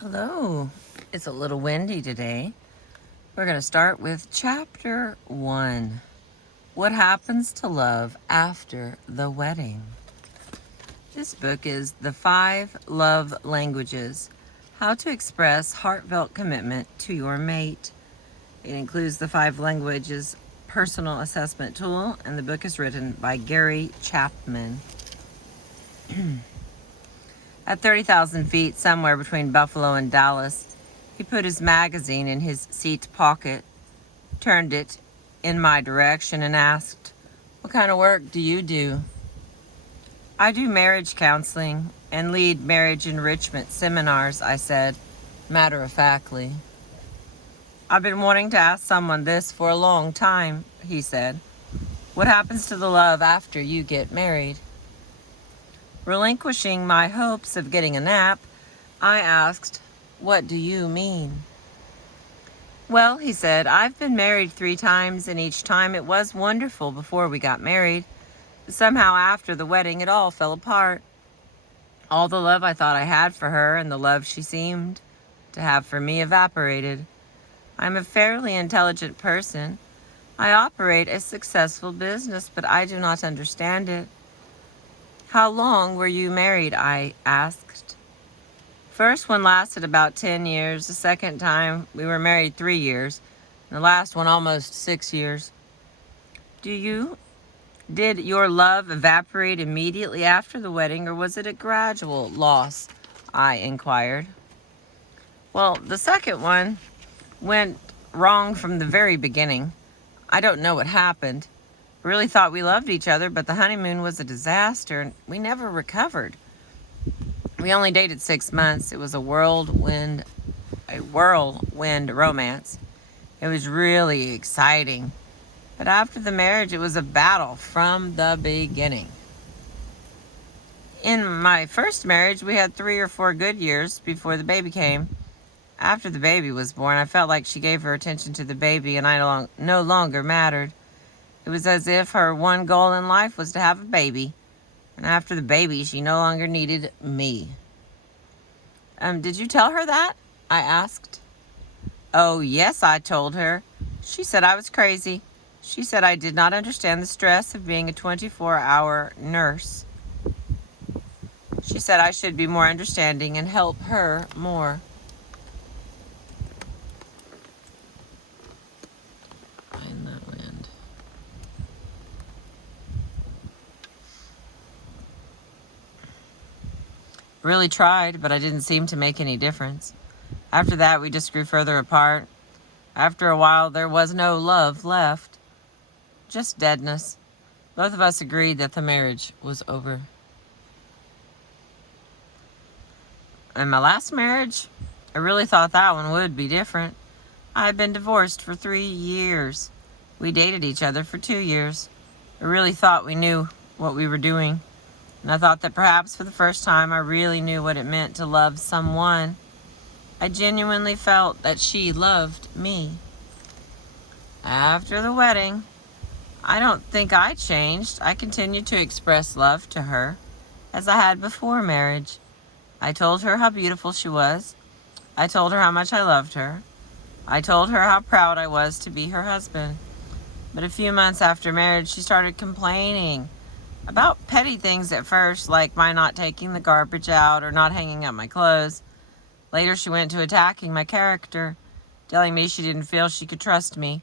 Hello. It's a little windy today. We're going to start with chapter 1. What happens to love after the wedding? This book is The 5 Love Languages: How to Express Heartfelt Commitment to Your Mate. It includes the 5 languages personal assessment tool, and the book is written by Gary Chapman. At 30,000 feet, somewhere between Buffalo and Dallas, he put his magazine in his seat pocket, turned it in my direction, and asked, "What kind of work do you do?" "I do marriage counseling and lead marriage enrichment seminars," I said, matter-of-factly. "I've been wanting to ask someone this for a long time," he said. "What happens to the love after you get married?" Relinquishing my hopes of getting a nap, I asked, "What do you mean?" "Well," he said, "I've been married 3 times, and each time it was wonderful before we got married. Somehow after the wedding, it all fell apart. All the love I thought I had for her and the love she seemed to have for me evaporated. I'm a fairly intelligent person. I operate a successful business, but I do not understand it." "How long were you married?" I asked. "First one lasted about 10 years. The second time we were married 3 years. And the last one almost 6 years." Did your love evaporate immediately after the wedding, or was it a gradual loss?" I inquired. "Well, the second one went wrong from the very beginning. I don't know what happened. We really thought we loved each other, but the honeymoon was a disaster, and we never recovered. We only dated 6 months. It was a whirlwind romance. It was really exciting. But after the marriage, it was a battle from the beginning. In my first marriage, we had 3 or 4 good years before the baby came. After the baby was born, I felt like she gave her attention to the baby, and I no longer mattered. It was as if her one goal in life was to have a baby. And after the baby, she no longer needed me." Did you tell her that?" I asked. "Oh, yes," I told her. "She said I was crazy. She said I did not understand the stress of being a 24-hour nurse. She said I should be more understanding and help her more." In that wind. Really tried, but I didn't seem to make any difference. After that, we just grew further apart. After a while, there was no love left, just deadness. Both of us agreed that the marriage was over. In my last marriage, I really thought that one would be different. I had been divorced for 3 years. We dated each other for 2 years. I really thought we knew what we were doing. And I thought that perhaps for the first time I really knew what it meant to love someone. I genuinely felt that she loved me. After the wedding, I don't think I changed. I continued to express love to her as I had before marriage. I told her how beautiful she was. I told her how much I loved her. I told her how proud I was to be her husband. But a few months after marriage, she started complaining about petty things at first, like my not taking the garbage out or not hanging up my clothes. Later, she went to attacking my character, telling me she didn't feel she could trust me,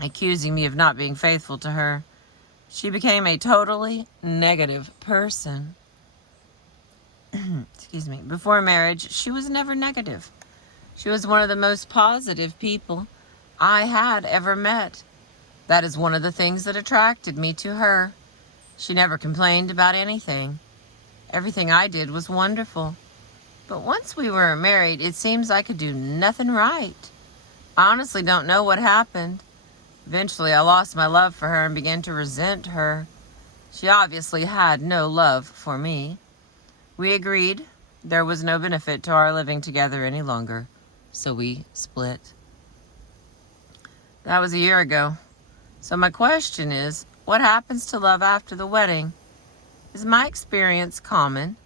accusing me of not being faithful to her. She became a totally negative person. Excuse me. Before marriage, she was never negative. She was one of the most positive people I had ever met. That is one of the things that attracted me to her. She never complained about anything. Everything I did was wonderful. But once we were married, it seems I could do nothing right. I honestly don't know what happened. Eventually, I lost my love for her and began to resent her. She obviously had no love for me. We agreed there was no benefit to our living together any longer, so we split. That was a year ago. So my question is, what happens to love after the wedding? Is my experience common?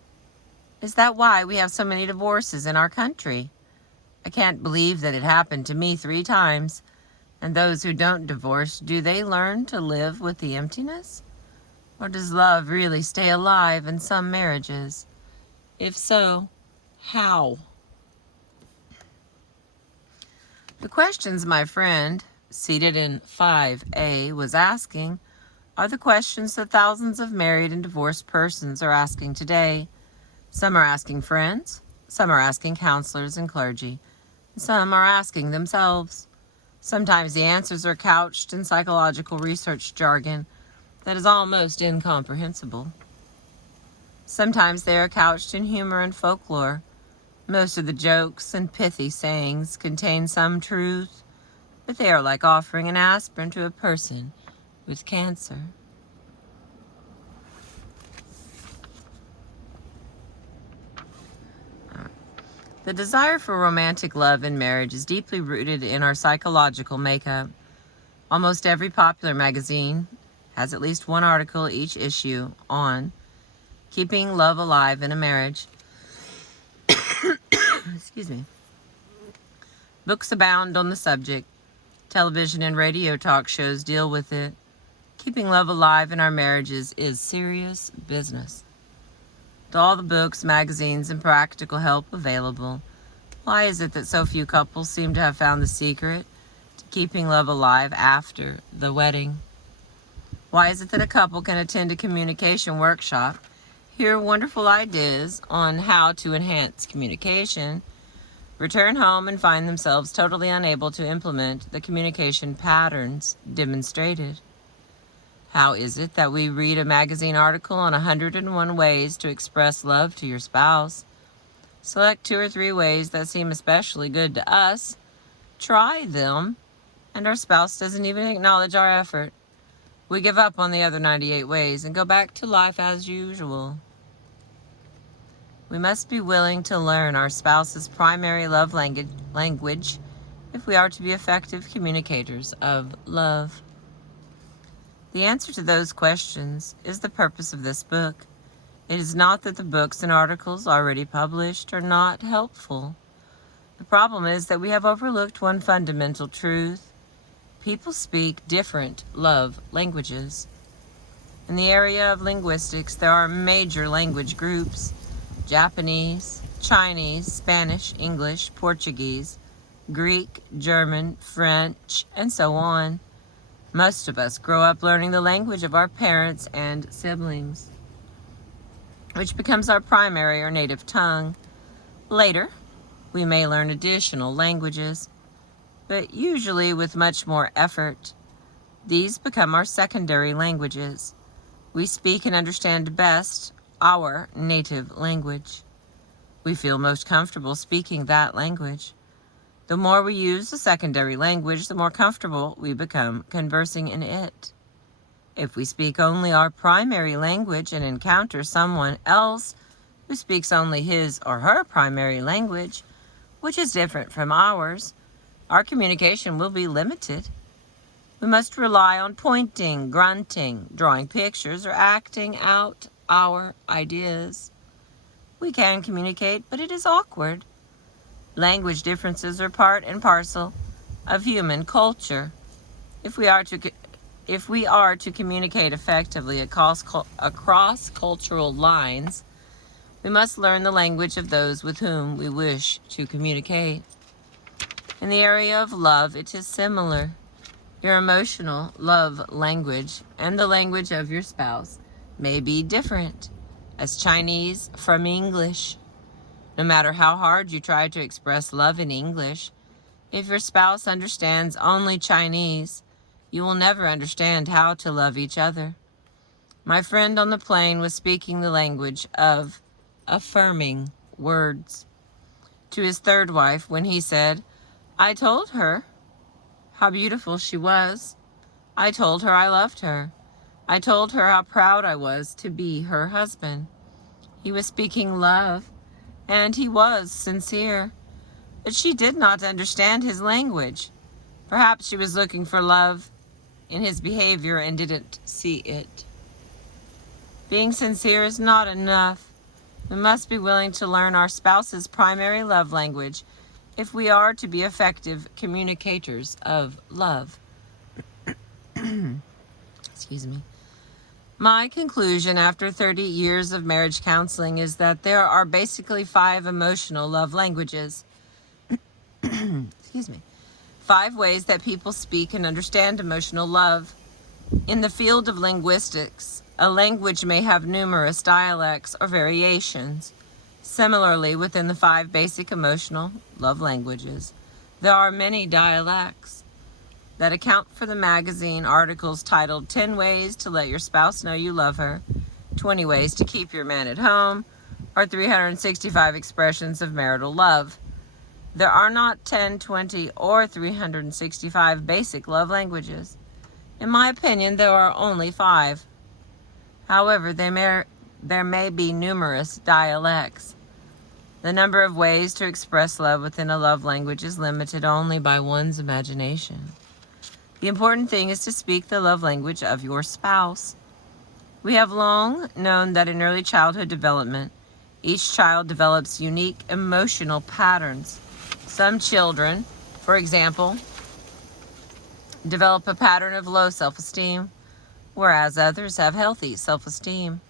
Is that why we have so many divorces in our country? I can't believe that it happened to me 3 times. And those who don't divorce, do they learn to live with the emptiness? Or does love really stay alive in some marriages? If so, how? The questions my friend, seated in 5A, was asking are the questions that thousands of married and divorced persons are asking today. Some are asking friends, some are asking counselors and clergy, and some are asking themselves. Sometimes the answers are couched in psychological research jargon that is almost incomprehensible. Sometimes they are couched in humor and folklore. Most of the jokes and pithy sayings contain some truth, but they are like offering an aspirin to a person with cancer. The desire for romantic love in marriage is deeply rooted in our psychological makeup. Almost every popular magazine has at least one article each issue on keeping love alive in a marriage. Excuse me. Books abound on the subject. Television and radio talk shows deal with it. Keeping love alive in our marriages is serious business. With all the books, magazines, and practical help available, why is it that so few couples seem to have found the secret to keeping love alive after the wedding? Why is it that a couple can attend a communication workshop, hear wonderful ideas on how to enhance communication, return home and find themselves totally unable to implement the communication patterns demonstrated? How is it that we read a magazine article on 101 ways to express love to your spouse, select 2 or 3 ways that seem especially good to us, try them, and our spouse doesn't even acknowledge our effort? We give up on the other 98 ways and go back to life as usual. We must be willing to learn our spouse's primary love language if we are to be effective communicators of love. The answer to those questions is the purpose of this book. It is not that the books and articles already published are not helpful. The problem is that we have overlooked one fundamental truth. People speak different love languages. In the area of linguistics, there are major language groups: Japanese, Chinese, Spanish, English, Portuguese, Greek, German, French, and so on. Most of us grow up learning the language of our parents and siblings, which becomes our primary or native tongue. Later, we may learn additional languages, but usually with much more effort. These become our secondary languages. We speak and understand best our native language. We feel most comfortable speaking that language. The more we use the secondary language, the more comfortable we become conversing in it. If we speak only our primary language and encounter someone else who speaks only his or her primary language, which is different from ours, our communication will be limited. We must rely on pointing, grunting, drawing pictures, or acting out our ideas. We can communicate, but it is awkward. Language differences are part and parcel of human culture. If we are to communicate effectively across cultural lines, we must learn the language of those with whom we wish to communicate. In the area of love, it is similar. Your emotional love language and the language of your spouse may be different, as Chinese from English. No matter how hard you try to express love in English, if your spouse understands only Chinese, you will never understand how to love each other. My friend on the plane was speaking the language of affirming words to his 3rd wife when he said, "I told her how beautiful she was. I told her I loved her. I told her how proud I was to be her husband." He was speaking love, and he was sincere, but she did not understand his language. Perhaps she was looking for love in his behavior and didn't see it. Being sincere is not enough. We must be willing to learn our spouse's primary love language if we are to be effective communicators of love. Excuse me. My conclusion after 30 years of marriage counseling is that there are basically 5 emotional love languages. Excuse me. 5 ways that people speak and understand emotional love. In the field of linguistics, a language may have numerous dialects or variations. Similarly, within the 5 basic emotional love languages, there are many dialects that account for the magazine articles titled 10 Ways to Let Your Spouse Know You Love Her, 20 Ways to Keep Your Man at Home, or 365 Expressions of Marital Love. There are not 10, 20, or 365 basic love languages. In my opinion, there are only 5. However, there may be numerous dialects. The number of ways to express love within a love language is limited only by one's imagination. The important thing is to speak the love language of your spouse. We have long known that in early childhood development, each child develops unique emotional patterns. Some children, for example, develop a pattern of low self-esteem, whereas others have healthy self-esteem.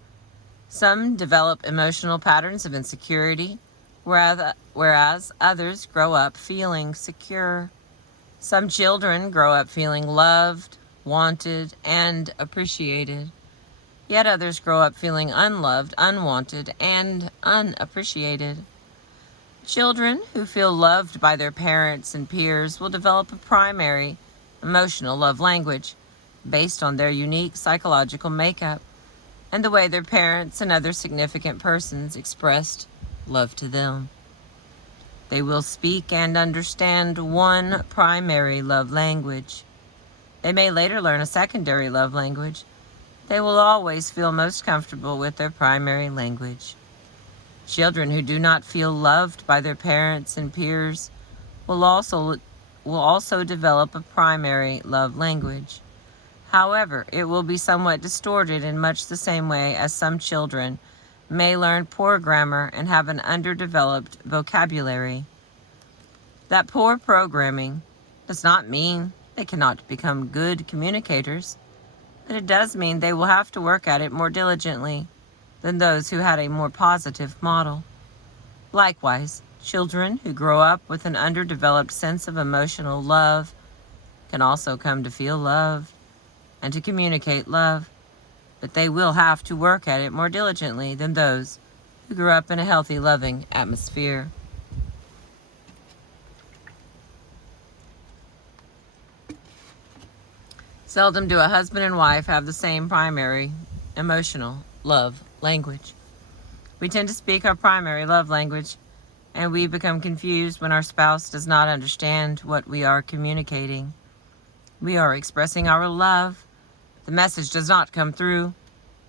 Some develop emotional patterns of insecurity, whereas others grow up feeling secure. Some children grow up feeling loved, wanted, and appreciated. Yet others grow up feeling unloved, unwanted, and unappreciated. Children who feel loved by their parents and peers will develop a primary emotional love language based on their unique psychological makeup and the way their parents and other significant persons expressed love to them. They will speak and understand one primary love language. They may later learn a secondary love language. They will always feel most comfortable with their primary language. Children who do not feel loved by their parents and peers will also develop a primary love language. However, it will be somewhat distorted in much the same way as some children may learn poor grammar and have an underdeveloped vocabulary. That poor programming does not mean they cannot become good communicators, but it does mean they will have to work at it more diligently than those who had a more positive model. Likewise, children who grow up with an underdeveloped sense of emotional love can also come to feel love and to communicate love, but they will have to work at it more diligently than those who grew up in a healthy, loving atmosphere. Seldom do a husband and wife have the same primary emotional love language. We tend to speak our primary love language, and we become confused when our spouse does not understand what we are communicating. We are expressing our love. The message does not come through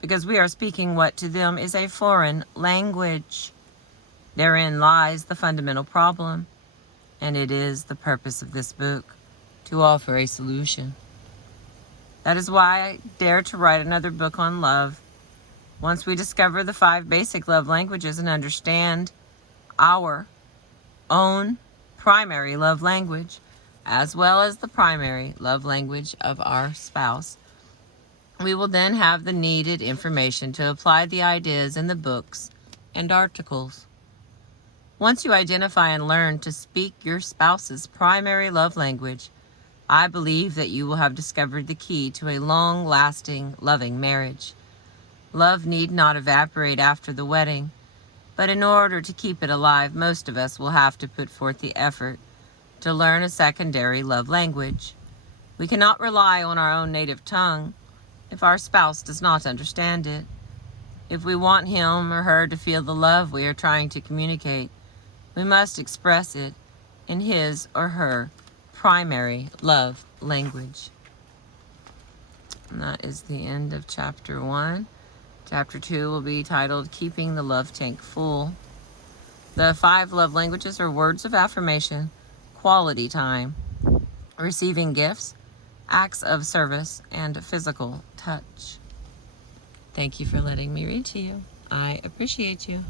because we are speaking what to them is a foreign language. Therein lies the fundamental problem, and it is the purpose of this book to offer a solution. That is why I dare to write another book on love. Once we discover the 5 basic love languages and understand our own primary love language, as well as the primary love language of our spouse, we will then have the needed information to apply the ideas in the books and articles. Once you identify and learn to speak your spouse's primary love language, I believe that you will have discovered the key to a long-lasting, loving marriage. Love need not evaporate after the wedding, but in order to keep it alive, most of us will have to put forth the effort to learn a secondary love language. We cannot rely on our own native tongue if our spouse does not understand it. If we want him or her to feel the love we are trying to communicate, we must express it in his or her primary love language. And that is the end of chapter 1. Chapter 2 will be titled Keeping the Love Tank Full. The 5 love languages are words of affirmation, quality time, receiving gifts, acts of service, and physical touch. Thank you for letting me read to you. I appreciate you.